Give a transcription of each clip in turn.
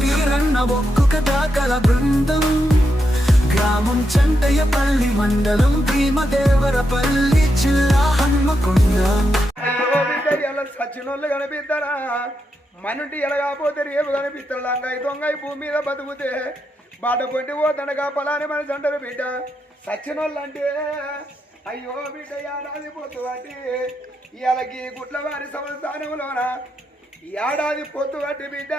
పీరన్న ఒక్కొక్క దాకల బృందం. గ్రామం చంటయ్యపల్లి మండలం భీమదేవరపల్లి జిల్లా హన్మకొండ. సచినోళ్ళు బిడ్డ కనిపిస్తారా? మనుంటి ఎలా రేపు కనిపిస్తాడు. లంగాయి దొంగయి భూమి మీద బతుకుతే బాట పొంటి పోతనగా పలాని మనసు అంటారు బిడ్డ. సచ్చినోళ్ళు అంటే అయ్యో బిడ్డ ఏడాది పొద్దు అంటే ఇలాకి గుట్ల వారి సంస్థానంలోన? ఏడాది పొద్దు అంటే బిడ్డ.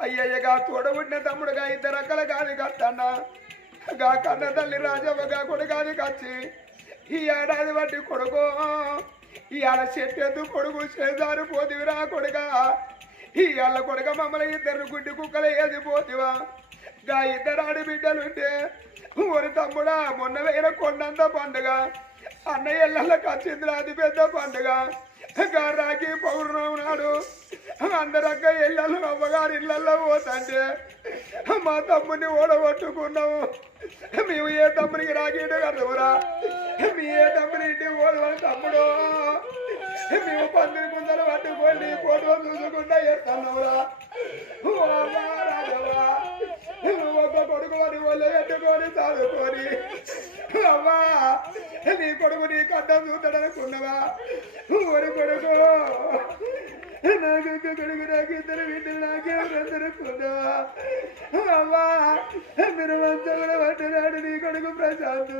అయ్యయ్యగా తోడబుట్టిన తమ్ముడుగా ఇద్దరు అక్కల కాదు కట్టన్న గా కన్న తల్లి రాజవ్వగా కొడుకాని కచ్చి. ఈ ఏడాది బట్టి కొడుకో. ఇవాళ చెట్టెద్దు కొడుకు చేశారు పోతివిరా కొడుక. ఇవాళ కొడుక మమ్మల్ని ఇద్దరు గుడ్డి కుక్కలు ఏది పోతివా? గా ఇద్దరు ఆడబిడ్డలుంటే ఊరి తమ్ముడా మొన్న వేల కొండంత పండుగ. అన్నయ్య ఇళ్ళకి వచ్చిందిరా అది పెద్ద పండుగ. గా రాఖీ పౌర్ణమి నాడు అందరక్క ఇళ్ళలో అమ్మగారి ఇళ్ళల్లో పోతంటే మా తమ్ముడిని ఓడగొట్టుకున్నాము. మేము ఏ తమ్మునికి రాకీడు కదవురా మీ ఏ తమ్ముని ఇంటి ఓడవని తమ్ముడు? మేము పందిరి ముందర పట్టుకొని ఫోటో చూసుకుంటా చేస్తున్నావురా ఓ నువ్వు ఒక్క కొడుకు వారి ఒళ్ళు పెట్టుకొని చదువుకొని అవ్వా నీ కొడుకు నీ కట్టం చూస్తాడనుకున్నావా ఊరి కొడుకు నాకు ఒక్క కొడుకు నాకు ఇద్దరు వీటిని నాకే అందరూ అందరుకున్నావా అమ్మా మీరు అంతా కూడా పట్టున్నాడు నీ కొడుకు ప్రశాంత్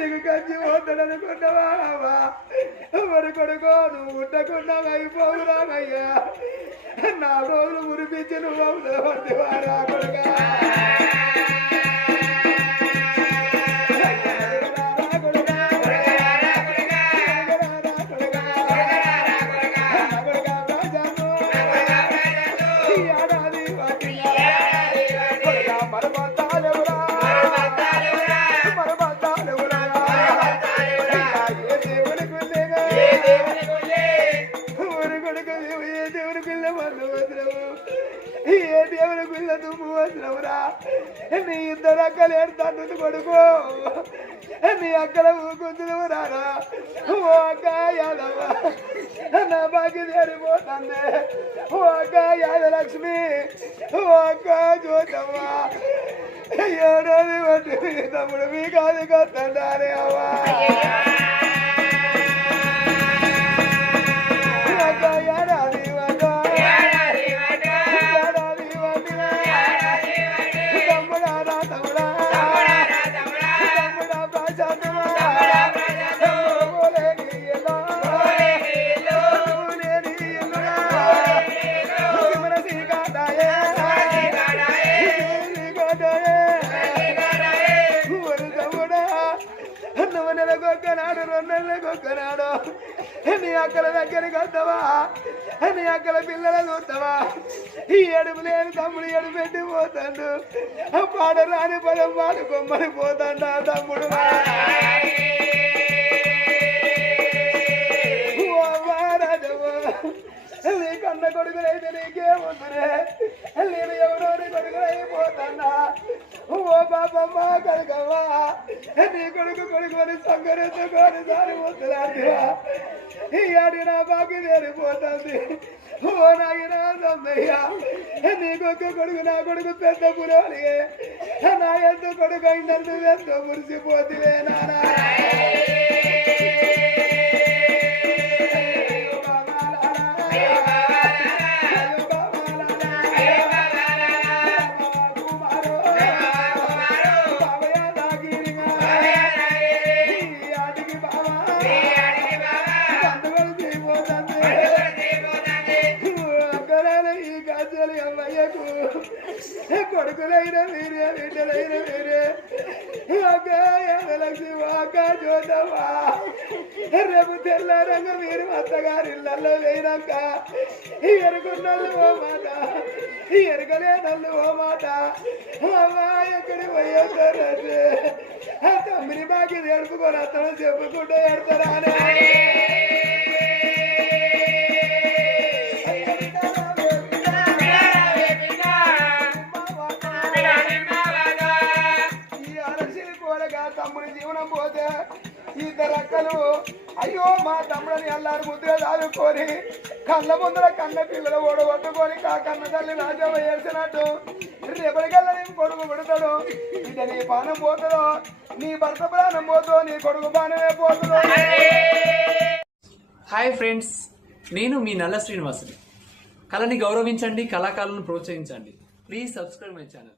నీకు కంచి పోతాడనుకున్నావా అమ్మా మరి కొడుకు నువ్వు ఉండకుండా అయిపోవురామయ్యా నా రోజులు మురిపించి నువ్వు అవుతా అవుతావారా కొడుకా. నీ ఇద్దరు అక్కలు తండ్రి కొడుకు. నీ అక్కల ఊకుంటున్నావు రారా ఓ అక్క యాదవ నా బాకి చేరిపోతుంది ఓ అక్క యాదలక్ష్మి. ఓ అక్క జ్యోతమ్మ. ఏడోది వంటి తమ్ముడు మీ కాదు కొత్త అవ్వా. రెండు నీ అక్కల దగ్గరికి వస్తావా నీ అక్కల పిల్లల చూస్తావా ఈ ఎడుపు లేని తమ్ముడు ఎడుపు పెట్టి పోతాడు. పాడరాని పదం పాడుకొమ్మని పోతాడు ఆ తమ్ముడు. నీకే ఉందిరే. నేను ఎవరోని కొడుకునైపోతానా ఓ బాబమ్మ కనుకవ్వా నీ కొడుకు కొడుకుని సంగరెత్తుకొని దారి వద్దులాంటివా ఈ ఆడి నా బాకి వేరిపోతుంది ఓ నాయనా సమ్మయ్య నీకొక్క కొడుకు నా కొడుకు పెద్ద పురోళి నా ఎందు కొడుకు అయినందు ఎంతో మురిసిపోతివే నానా కొడుకులైన మీరే బిడ్డలైన మీరే లక్ష్మి చూద్దామా రేపు తెల్లారంగా మీరు అత్తగారి ఇళ్ళల్లో వేయినాక ఎరుకున్నళ్ళు ఓ మాట ఈ ఎరుకలే నల్లు ఓ మాట అమ్మా ఎక్కడి పోయేస్తారంటే ఆ తమ్మిని బాకి ఎడుపుకొని అతను చెప్పుకుంటూ ఎడతారా కోరగా తమ్ముడి జీవనం పోతే ఇద్దరు అక్కలు అయ్యో మా తమ్ముడని అల్లారు ముద్ర దాదుకొని కళ్ళ ముందర కన్న పిల్లలు ఓడగొట్టుకొని కా కన్న తల్లి రాజావ ఏడ్చినట్టు రేపటికల్లా నేను కొడుకు పెడతాడు. ఇది నీ పానం పోతుందో నీ భర్త ప్రాణం పోతుందో నీ కొడుకు పానమే పోతుందో. హాయ్ ఫ్రెండ్స్ నేను మీ నల్ల శ్రీనివాసుని. కళని గౌరవించండి కళాకారులను ప్రోత్సహించండి. Please subscribe my channel.